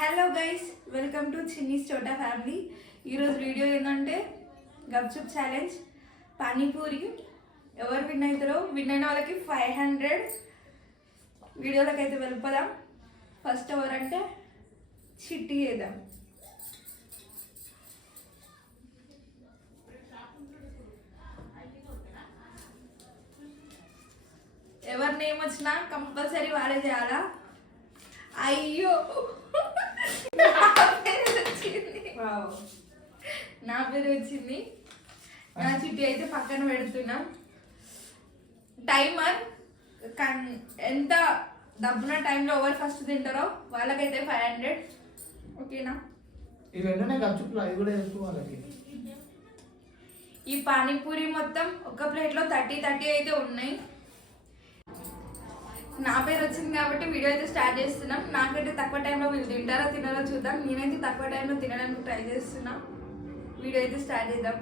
Hello guys, welcome to Chinni's చోటా family. ఈరోజు video ఏంటంటే గప్చుప్ ఛాలెంజ్. పానీపూరి ఎవరు విన్ అవుతారో విన్ అయిన వాళ్ళకి 500. వీడియోలోకి అయితే వెళ్ళిపోదాం. ఫస్ట్ ఎవరంటే చిట్టి వేద్దాం. ఎవరి నేమ్ వచ్చినా కంపల్సరీ వాళ్ళే చేయాలా. అయ్యో నా పేరు వచ్చింది. నా చిట్టి అయితే పక్కన పెడుతున్నా. టైమర్ ఎంత డబ్బున టైంలో ఎవరు ఫస్ట్ తింటారో వాళ్ళకైతే 500. ఓకేనా? ఈ పానీపూరి మొత్తం ఒక ప్లేట్లో 30 అయితే ఉన్నాయి. నా పేరు వచ్చింది కాబట్టి వీడియో అయితే స్టార్ట్ చేస్తున్నాం. నాకైతే తక్కువ టైంలో వీళ్ళు తింటారో తినారో చూద్దాం. నేనైతే తక్కువ టైంలో తినడానికి ట్రై చేస్తున్నా. వీడియో అయితే స్టార్ట్ చేద్దాం.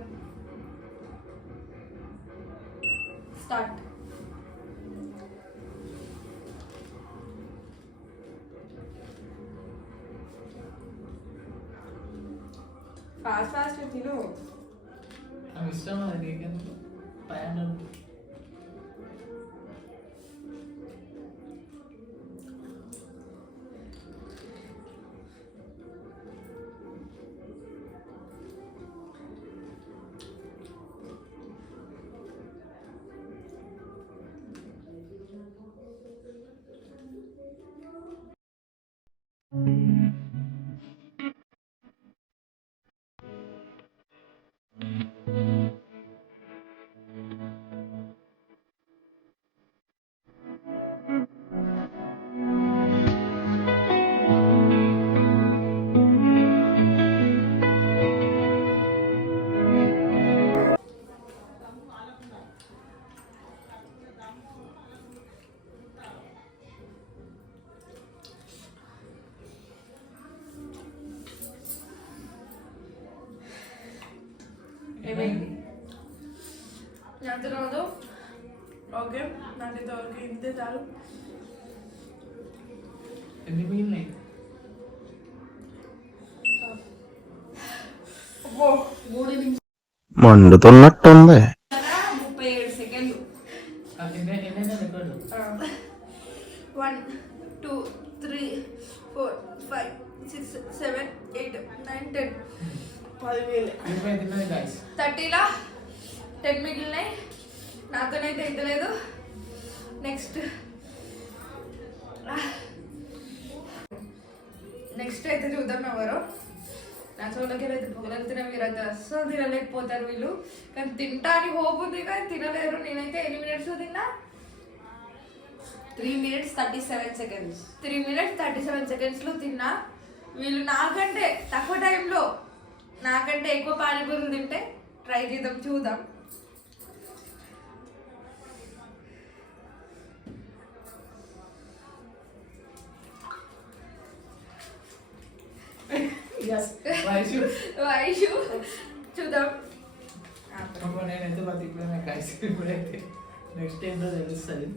స్టార్ట్. ఫాస్ట్ ఫాస్ట్ తిను. ఇష్టం అది పైన ఏమైంది నాకు తెలియదు. ఓకే, నాకు ఇంతవరకు ఇంతే చాలు. ఎన్ని మిగిలినాయి? మండుతున్నట్టుంది. 37 సెకండ్లు. 1 2 3 4 5 6 7 8 9 10 30లా 10 మిగిలినాయి. నాతోనైతే ఇంతలేదు. నెక్స్ట్ అయితే చూద్దాం ఎవరో. నా చోళ్ళకి అయితే పొగలుతున్నా. మీరైతే అస్సలు తినలేకపోతారు వీళ్ళు. కానీ తింటా అని హోప్ ఉంది కానీ తినలేరు. నేనైతే ఎన్ని మినిట్స్ తిన్నా? 3 minutes 37 seconds. 3 minutes 37 secondsలో తిన్నా. వీళ్ళు నాకంటే తక్కువ టైంలో నాకంటే ఎక్కువ పానీపూరులు తింటే ట్రై చేద్దాం, చూద్దాం. వైషు చూద్దాం. నేనైతే ఇప్పుడైతే నెక్స్ట్ ఏంటో తెలుస్తుంది.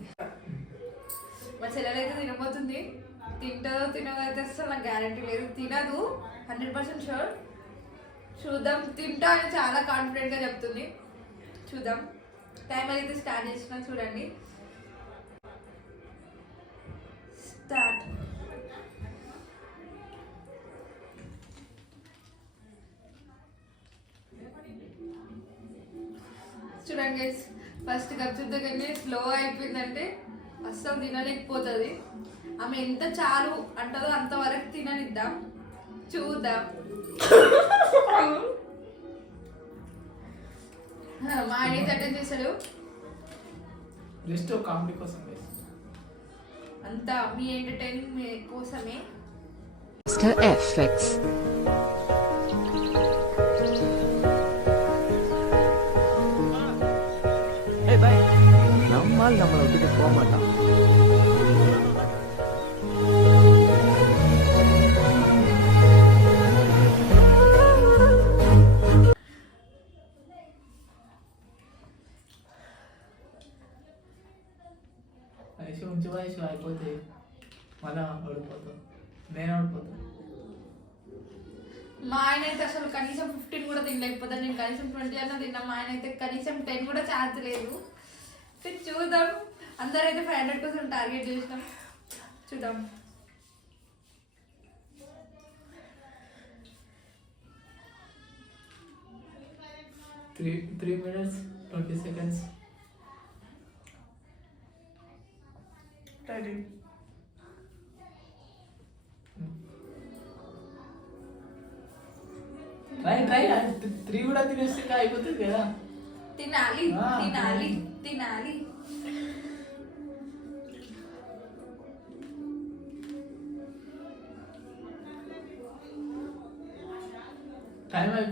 మా చెల్లెలైతే తినబోతుంది. తింటుందో తినవైతే అసలు నాకు గ్యారంటీ లేదు. తినదు, 100% షూర్. చూద్దాం. తింటా అని చాలా కాన్ఫిడెంట్గా చెప్తుంది. చూద్దాం. టైమర్ అయితే స్టార్ట్ చేసిన. చూడండి, స్టార్ట్. చూడండి గైస్, ఫస్ట్ గప్చుప్ దగ్గరనే స్లో అయిపోయిందంటే అస్సలు తినలేకపోతుంది. ఆమె ఎంత చాలు అంటుందో అంతవరకు తిననిద్దాం, చూద్దాం. మా ఆయన అటెండ్ చేశాడు. జస్ట్ కామెడీ కోసం, అంతా మీ ఎంటర్టైనింగ్ కోసమే. FX. நம்மால் நம்மளை விட்டுட்டு போக மாட்டான். ఉంచి వయసు అయిపోతే మళ్ళా ఓడిపోతాం. నేను ఓడిపోతాను. మా ఆయన అయితే అసలు కనీసం 15 కూడా తినలేకపోతే నేను కనీసం 20 అన్న తిన్నా. మా ఆయన అయితే కనీసం 10 కూడా ఛాన్స్ లేదు. చూద్దాం. అందరైతే 500 కోసం టార్గెట్ చేసినాం. చూద్దాం. Three minutes 20 seconds. Ready. Try 3 కూడా తినేస్తే ఇంకా అయిపోతుంది కదా. తినాలి తినాలి తినాలి.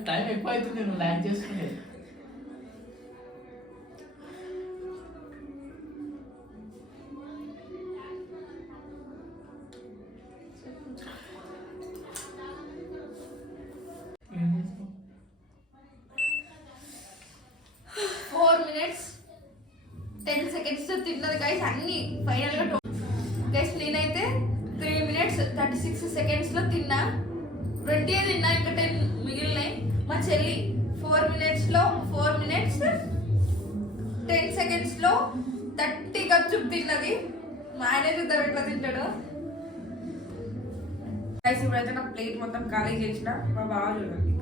టైం ఎక్కువ అవుతుంది, నువ్వు ల్యాక్ చేసుకునేది. తిన్నది గైస్ అన్ని ఫైనల్ గా గైస్. నేనైతే 3 minutes 36 seconds లో తిన్నా. 20 తిన్నా, ఇంకా 10 మిగిలినాయి. మా చెల్లి 4 minutes లో 4 minutes 10 seconds లో 30 గప్చుప్ తిన్నది. మా ఆయన చూద్దాం ఎట్లా తింటాడు. గైస్ ఇప్పుడైతే నా ప్లేట్ మొత్తం ఖాళీ చేసిన. మా బాగా చూడండి.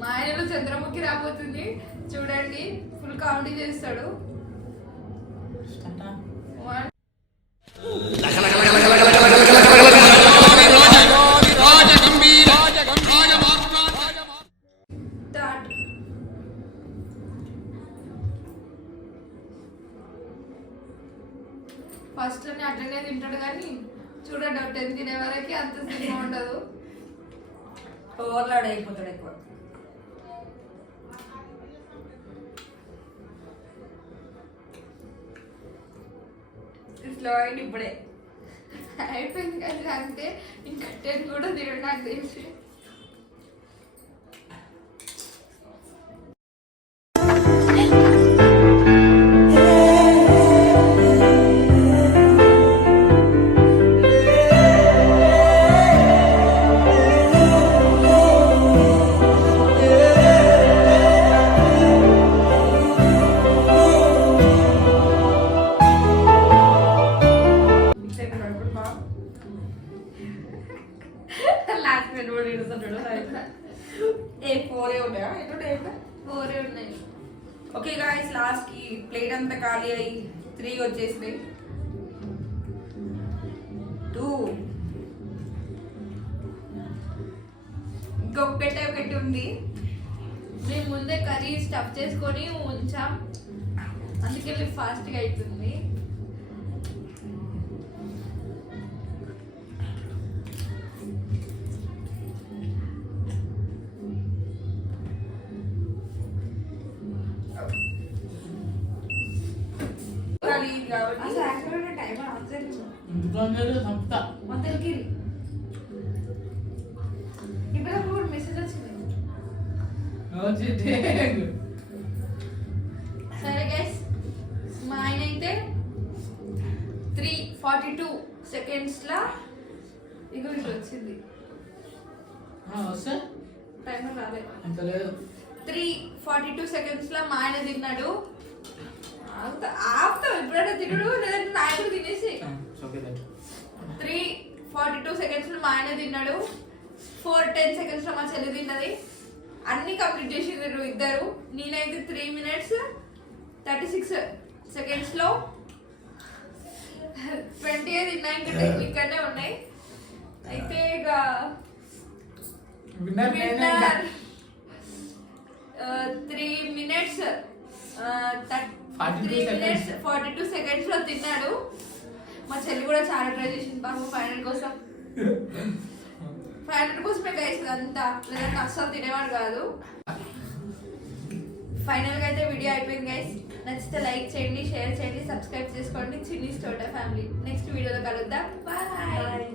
మా ఆయనలో చంద్రముఖి రాబోతుంది చూడండి. ఫుల్ కామెడీ చేస్తాడు. ఫస్ట్ లోనే అట్లనే తింటాడు కానీ చూడండి 10 తినే వరకు అంత సినిమా ఉండదు. ఓవర్లోడ్ అయిపోతాడు ఎక్కువ. స్లో అయింది ఇప్పుడే అయిపోయింది కదా. అంతే ఇంకా 10 కూడా తినడు నాకు తెలిసి. ఓకే గాయస్, లాస్ట్ కి ప్లేట్ అంతా ఖాళీ అయ్యి 3 వచ్చేసినాయి. 2 ఒకటి ఉంది. మేము ముందే కర్రీ స్టఫ్ చేసుకొని ఉంచాం, అందుకే ఫాస్ట్గా అవుతుంది. ఇప్పుడు మెసేజ్ వచ్చింది. సరే గైస్, మా ఆయన అయితే 3:42 seconds లా ఇగో ఇట్లా వచ్చింది. టైమర్ రాలేదు. 3:42 seconds లా మా ఆయన తిన్నాడు. ఆపుతా ఎప్పుడైనా తినడు, లేదంటే నాయకుడు తినేసి. 3:42 seconds లో మా ఆయన తిన్నాడు. 4:10 seconds లో మా చెల్లి తిన్నది. అన్ని కంప్లీట్ చేసిండ్రు ఇద్దరు. నేనైతే 3 minutes 36 seconds లో 20 తిన్నా. ఇంకా 10 ఇక్కడనే ఉన్నాయి. అయితే ఇక విన్నర్ 3 minutes 42 seconds లో తిన్నాడు. మా చెల్లి కూడా చాలా ట్రై చేసింది పాపం 500 కోసం. 500 కోసమే గైస్ అంతా, లేదంటే అస్సలు తినేవాడు కాదు. ఫైనల్ గా అయితే వీడియో అయిపోయింది గైస్. నచ్చితే లైక్ చేయండి, షేర్ చేయండి, సబ్స్క్రైబ్ చేసుకోండి. చిన్నీస్ తోట ఫ్యామిలీ. నెక్స్ట్ వీడియోలో కలుద్దాం. బాయ్.